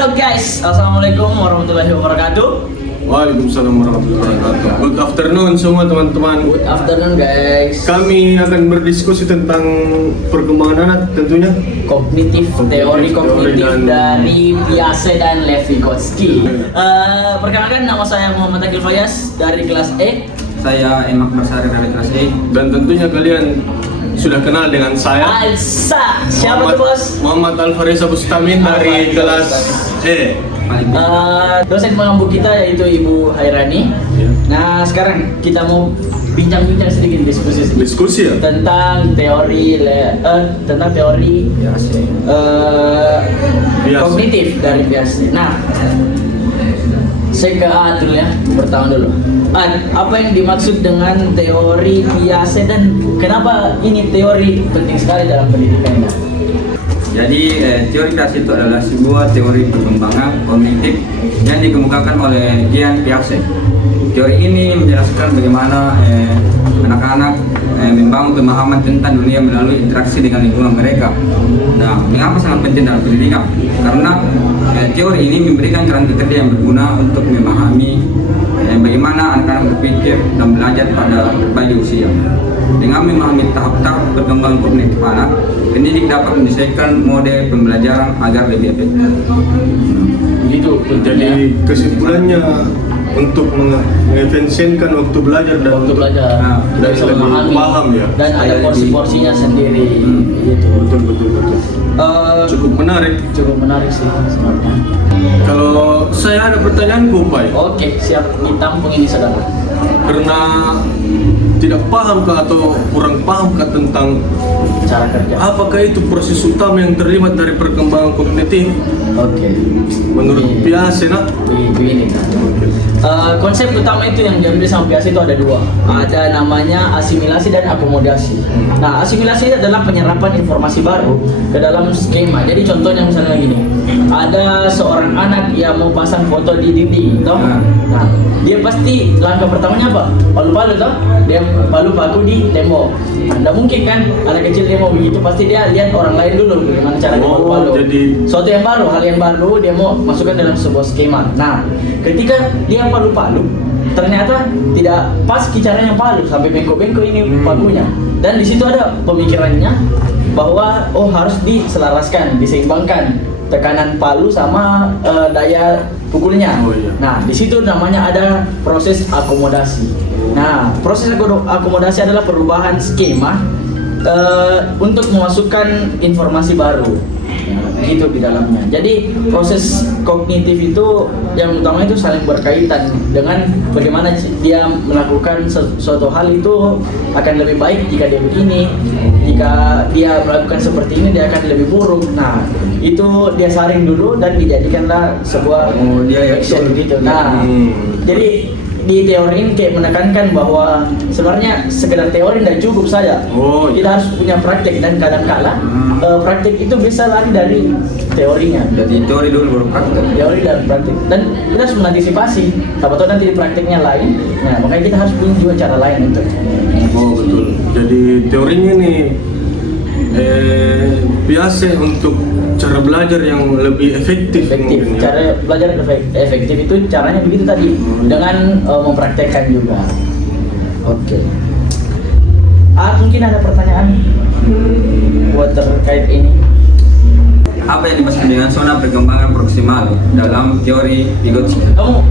Halo guys, assalamualaikum warahmatullahi wabarakatuh. Waalaikumsalam warahmatullahi wabarakatuh. Good afternoon semua teman-teman. Good afternoon guys. Kami akan berdiskusi tentang perkembangan anak tentunya. Teori kognitif dari Piaget dan Levygotsky. Perkenalkan, nama saya Muhammad Akil Fayaz dari kelas E. Saya Emak Bersari dari kelas E. Dan tentunya kalian sudah kenal dengan saya. Alsa, siapa tuh bos? Muhammad Alfarisa Bustamin dari kelas E. Dosen pengampu kita yaitu Ibu Hairani. Ya. Nah sekarang kita mau bincang-bincang sedikit Diskusi ya. tentang teori Piaget. kognitif dari Piaget. Nah, saya ke A dulu ya, pertama dulu. Apa yang dimaksud dengan teori Piaget dan kenapa ini teori penting sekali dalam pendidikan? Jadi teori Piaget itu adalah sebuah teori perkembangan kognitif yang dikemukakan oleh Jean Piaget. Teori ini menjelaskan bagaimana anak-anak membangun pemahaman tentang dunia melalui interaksi dengan lingkungan mereka. Nah, mengapa sangat penting dalam pendidikan? Karena teori ini memberikan kerangka kerja yang berguna untuk memahami bagaimana anak-anak berpikir dan belajar pada berbagai usia. Dengan memahami tahap-tahap perkembangan kognitif anak, pendidik dapat menyesuaikan model pembelajaran agar lebih efektif. Begitu. Jadi kesimpulannya untuk mengefisienkan waktu belajar dan Waktu belajar, dan bisa lebih memahami paham ya. dan ada porsi-porsinya sendiri. Gitu. Betul. Cukup menarik. Cukup menarik sih sebenarnya. Kalau saya ada pertanyaan Pai. Oke, siap ditampung ini saudara. Karena tidak paham kah atau kurang paham kah tentang Cara kerja. apakah itu proses utama yang terlibat dari perkembangan kognitif Oke. menurut Piaget? Ini. Konsep utama itu yang diambil sama Piaget itu ada dua. Ada namanya asimilasi dan akomodasi. Nah, asimilasi adalah penyerapan informasi baru ke dalam skema. Jadi contohnya misalnya gini, ada seorang anak yang mau pasang foto di dinding, toh? Nah, dia pasti langkah pertamanya apa? Palu-palu toh? Dia palu-palu di tembok. Nah, nggak mungkin kan anak kecil dia mau begitu, pasti dia lihat orang lain dulu bagaimana cara dia palu-palu. Jadi Suatu yang baru, hal yang baru dia mau masukkan dalam sebuah skema. Nah, ketika dia palu-palu, ternyata tidak pas caranya palu sampai bengkok-bengkok ini palunya. Dan di situ ada pemikirannya bahwa harus diselaraskan, diseimbangkan tekanan palu sama daya pukulnya. Iya. Nah, di situ namanya ada proses akomodasi. Nah, proses akomodasi adalah perubahan skema untuk memasukkan informasi baru. Gitu di dalamnya. Jadi proses kognitif itu yang utama itu saling berkaitan dengan bagaimana dia melakukan suatu hal itu akan lebih baik jika dia begini, jika dia melakukan seperti ini dia akan lebih buruk. Nah, itu dia saring dulu dan dijadikanlah sebuah action gitu. Nah, jadi di teori ini kayak menekankan bahwa sebenarnya sekedar teori tidak cukup saja. Kita harus punya praktek dan kadang-kala praktek itu bisa lari dari teorinya. Jadi teori dulu baru praktek. Teori dan praktek. Dan kita harus mengantisipasi. Siapa tahu nanti di prakteknya lain. Nah, makanya kita harus punya juga cara lain untuk. betul. Jadi teorinya nih Piaget untuk cara belajar yang lebih efektif. mungkin, ya. Cara belajar efektif itu caranya begitu tadi dengan mempraktekkan juga. Oke. Mungkin ada pertanyaan buat terkait ini. Apa yang dimaksud dengan zona perkembangan proksimal dalam teori Vygotsky? Kamu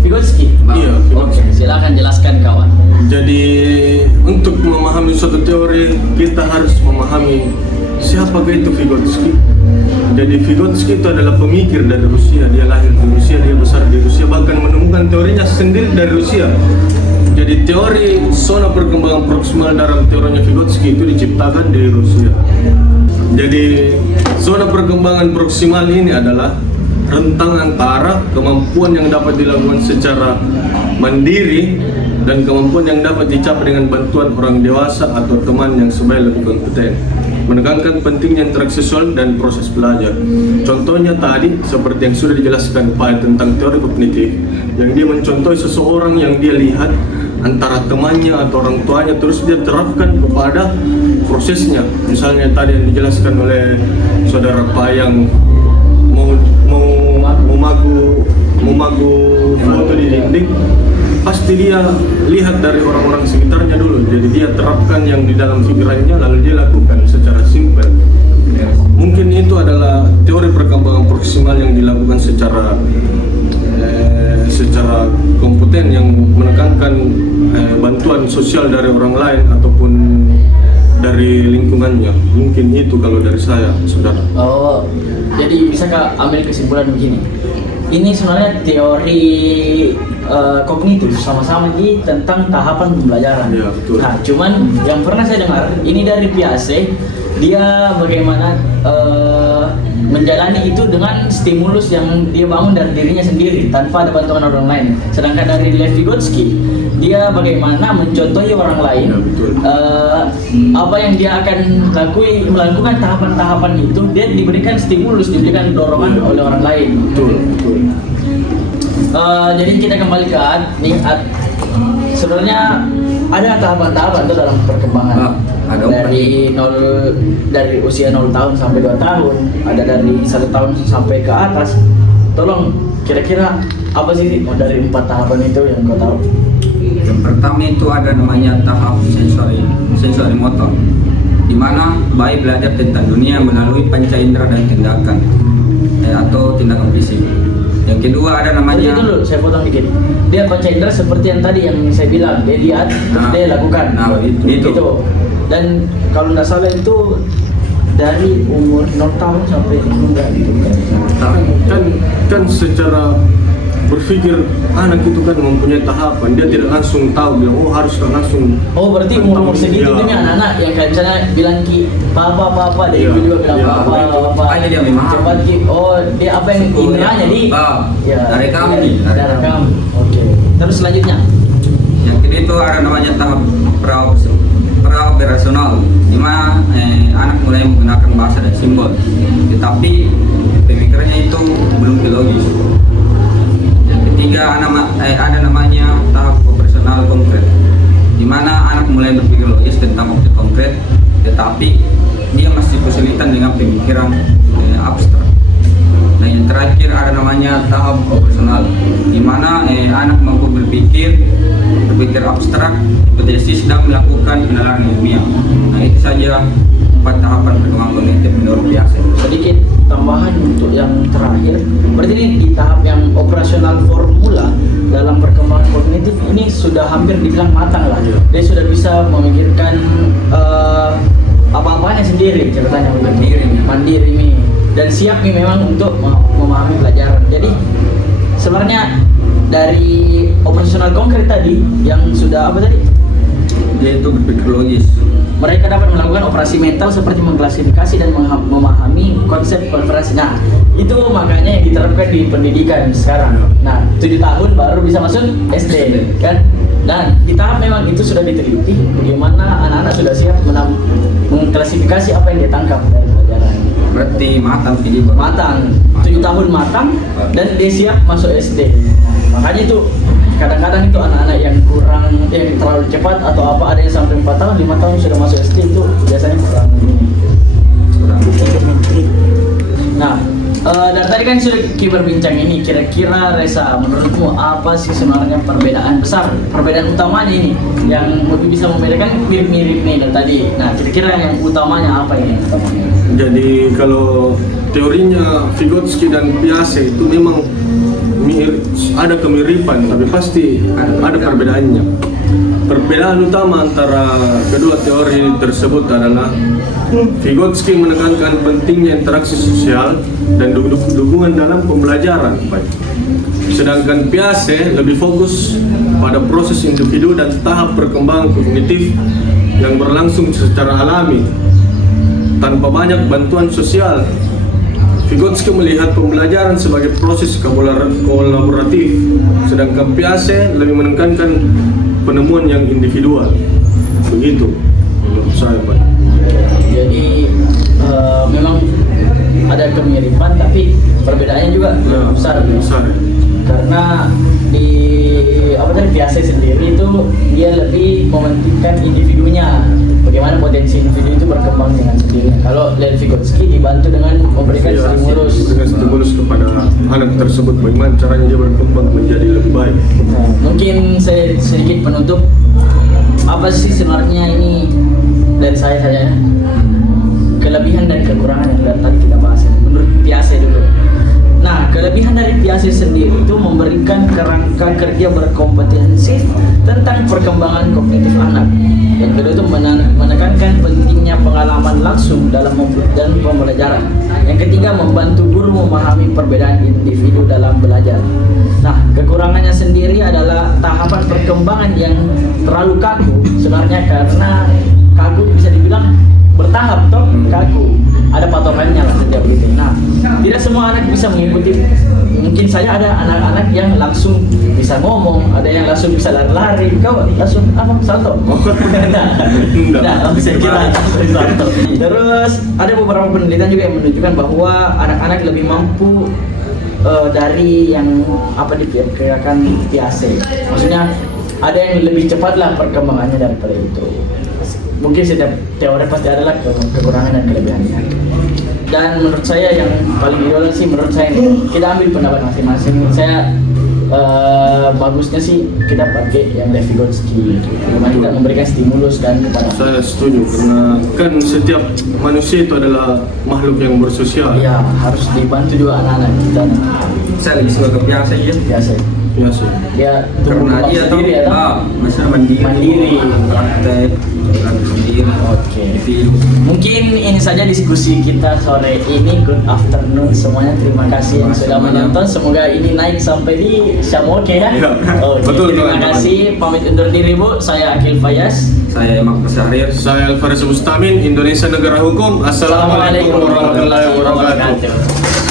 Vygotsky? Iya, Oke, silakan jelaskan kawan. Jadi untuk memahami suatu teori kita harus memahami siapa itu Vygotsky. Jadi Vygotsky itu adalah pemikir dari Rusia. Dia lahir di Rusia, dia besar di Rusia, bahkan menemukan teorinya sendiri dari Rusia. Jadi teori zona perkembangan proksimal dalam teorinya Vygotsky itu diciptakan di Rusia. Jadi zona perkembangan proksimal ini adalah rentang antara kemampuan yang dapat dilakukan secara mandiri dan kemampuan yang dapat dicapai dengan bantuan orang dewasa atau teman yang sebenarnya lebih kompeten. Menekankan pentingnya interaksi sosial dan proses belajar. Contohnya tadi seperti yang sudah dijelaskan Pak tentang teori kognitif, yang dia mencontohi seseorang yang dia lihat antara temannya atau orang tuanya, terus dia terapkan kepada prosesnya. Misalnya tadi yang dijelaskan oleh saudara Pak yang mau memagu foto di dinding, pasti dia lihat dari orang-orang sekitarnya dulu. Jadi dia terapkan yang di dalam pikirannya lalu dia lakukan secara simpel. Mungkin itu adalah teori perkembangan proksimal yang dilakukan secara kompeten, yang menekankan bantuan sosial dari orang lain ataupun dari lingkungannya. Mungkin itu kalau dari saya, saudara. Oh, jadi bisa Kak ambil kesimpulan begini. Ini sebenarnya teori kognitif sama-sama di tentang tahapan pembelajaran. Ya, betul. Nah, cuman yang pernah saya dengar ini dari Piaget, dia bagaimana menjalani itu dengan stimulus yang dia bangun dari dirinya sendiri tanpa ada bantuan orang lain. Sedangkan dari Lev Vygotsky, dia bagaimana mencontohi orang lain, Ya, betul. apa yang dia akan melakukan tahapan-tahapan itu, dia diberikan stimulus, diberikan dorongan Ya, oleh orang lain. Betul, betul. Jadi kita kembali ke sebenarnya ada tahapan-tahapan itu dalam perkembangan. Ada dari usia 0 tahun sampai 2 tahun, ada dari 1 tahun sampai ke atas. Tolong kira-kira apa sih dari 4 tahapan itu yang kau tahu? Yang pertama itu ada namanya tahap sensori motor, di mana bayi belajar tentang dunia melalui panca indera dan tindakan atau tindakan fisik. Yang kedua ada namanya. Itu dulu saya potong dikit. Dia panca indera seperti yang tadi yang saya bilang, dia lihat, terus dia lakukan. Nah, itu. Dan kalau nggak salah itu dari umur 0 tahun sampai enggak gitu Kan secara berpikir anak itu kan mempunyai tahapan, dia tidak langsung tahu bilang harus langsung. Oh, berarti umur segitu tuh nih anak-anak yang kayak misalnya bilang Ki papa dia Iya. juga bilang Iya. papa. Makanya dia memahami. Cepat Ki. Oh, dia apa yang indranya di? Ya, dari kami. Dari kami. Oke. Terus selanjutnya. Yang kedua itu ada namanya tahap pra-operasional, di mana anak mulai menggunakan bahasa dan simbol, tetapi pemikirannya itu belum logis. Yang ketiga ada namanya tahap operasional konkret, di mana anak mulai berpikir logis tentang objek konkret, tetapi dia masih kesulitan dengan pemikiran abstrak. Nah, yang terakhir ada namanya tahap operasional, di mana anak mampu berpikir abstrak, hipotesis, dan melakukan penelitian ilmiah. Nah, itu saja 4 tahapan perkembangan kognitif menurut Piaget. Sedikit tambahan untuk yang terakhir. Berarti ini di tahap yang operasional formula dalam perkembangan kognitif ini sudah hampir dibilang matang lah. Dia sudah bisa memikirkan apa-apanya sendiri, ceritanya mandiri nih, dan siap nih memang untuk memahami pelajaran. Jadi sebenarnya dari operasional konkret tadi yang sudah apa tadi? Dia itu berpikir logis. Mereka dapat melakukan operasi mental seperti mengklasifikasi dan memahami konsep konferensi. Nah, itu makanya yang diterapkan di pendidikan sekarang. Nah, 7 tahun baru bisa masuk SD, kan? Dan di tahap memang itu sudah diteliti bagaimana anak-anak sudah siap mengklasifikasi apa yang ditangkap dari pelajaran. Berarti matang video. Matang, 7 tahun matang dan dia siap masuk SD. Makanya itu kadang-kadang itu anak-anak yang terlalu cepat atau apa, ada yang sampai 4 tahun, 5 tahun sudah masuk SD, itu biasanya kurang. Nah, dari tadi kan sudah kita berbincang ini, kira-kira Reza, menurutmu apa sih sebenarnya perbedaan utamanya ini yang lebih bisa membedakan mirip-mirip nih dari tadi. Nah, kira-kira yang utamanya apa ini? Jadi kalau teorinya Vygotsky dan Piaget itu memang ada kemiripan, tapi pasti ada perbedaannya. Perbedaan utama antara kedua teori tersebut adalah Vygotsky menekankan pentingnya interaksi sosial dan dukungan dalam pembelajaran. Sedangkan Piaget lebih fokus pada proses individu dan tahap perkembangan kognitif yang berlangsung secara alami tanpa banyak bantuan sosial. Vygotsky melihat pembelajaran sebagai proses kolaboratif, sedangkan Piaget lebih menekankan penemuan yang individual. Begitu menurut saya, Pak. Jadi memang ada kemiripan, tapi perbedaannya juga besar. Besar. Karena di biasa sendiri itu dia lebih mementingkan individunya, bagaimana potensi individu itu berkembang dengan sendirinya. Kalau Lev Vygotsky dibantu dengan memberikan stimulus. Memberikan stimulus kepada anak tersebut, bagaimana caranya dia berkembang menjadi lebih baik. Nah, mungkin saya sedikit penutup, apa sih sebenarnya ini dari saya saja ya, kelebihan dan kekurangan yang tadi kita bahas menurut Piaget dulu. Nah, kelebihan dari Piaget sendiri itu memberikan kerangka kerja berkompetensi tentang perkembangan kognitif anak. Yang kedua itu menekankan pentingnya pengalaman langsung dalam pembelajaran. Yang ketiga, membantu guru memahami perbedaan individu dalam belajar. Nah, kekurangannya sendiri adalah tahapan perkembangan yang terlalu kaku sebenarnya, karena kaku bisa dibilang bertahap toh, kaku. Ada patokannya lah setiap itu. Nah, tidak semua anak bisa mengikuti. Mungkin saja ada anak-anak yang langsung bisa ngomong, ada yang langsung bisa lari-lari. Kau langsung apa? Salto? Nah, bisa kita salto. Terus ada beberapa penelitian juga yang menunjukkan bahwa anak-anak lebih mampu dari yang apa diperkirakan Piaget. Maksudnya ada yang lebih cepat lah perkembangannya daripada itu. Mungkin setiap teori pasti adalah kekurangan dan kelebihannya. Dan menurut saya yang paling ideal sih, menurut saya kita ambil pendapat masing-masing. Saya bagusnya sih kita pakai yang Lev Vygotsky, bagaimana kita memberikan stimulus dan kepada. Saya setuju, karena kan setiap manusia itu adalah makhluk yang bersosial. Iya, harus dibantu juga anak-anak kita. Saya lebih suka ke Piaget ya. Biasa. Biasa. Dia Karena dia tuh sendiri ya, toh? masalah mandiri, praktek, mandiri. Oke. Film. Mungkin ini saja diskusi kita sore ini. Good afternoon semuanya. Terima kasih yang sudah menonton. Semoga ini naik sampai di Syamoke ya. Ya, Oke, betul, terima teman-teman. kasih. Pamit undur diri Bu. Saya Akil Fayas. Saya Emak Syahrir. Saya Alvarez Bustamin, Indonesia Negara Hukum. Assalamualaikum warahmatullahi wabarakatuh.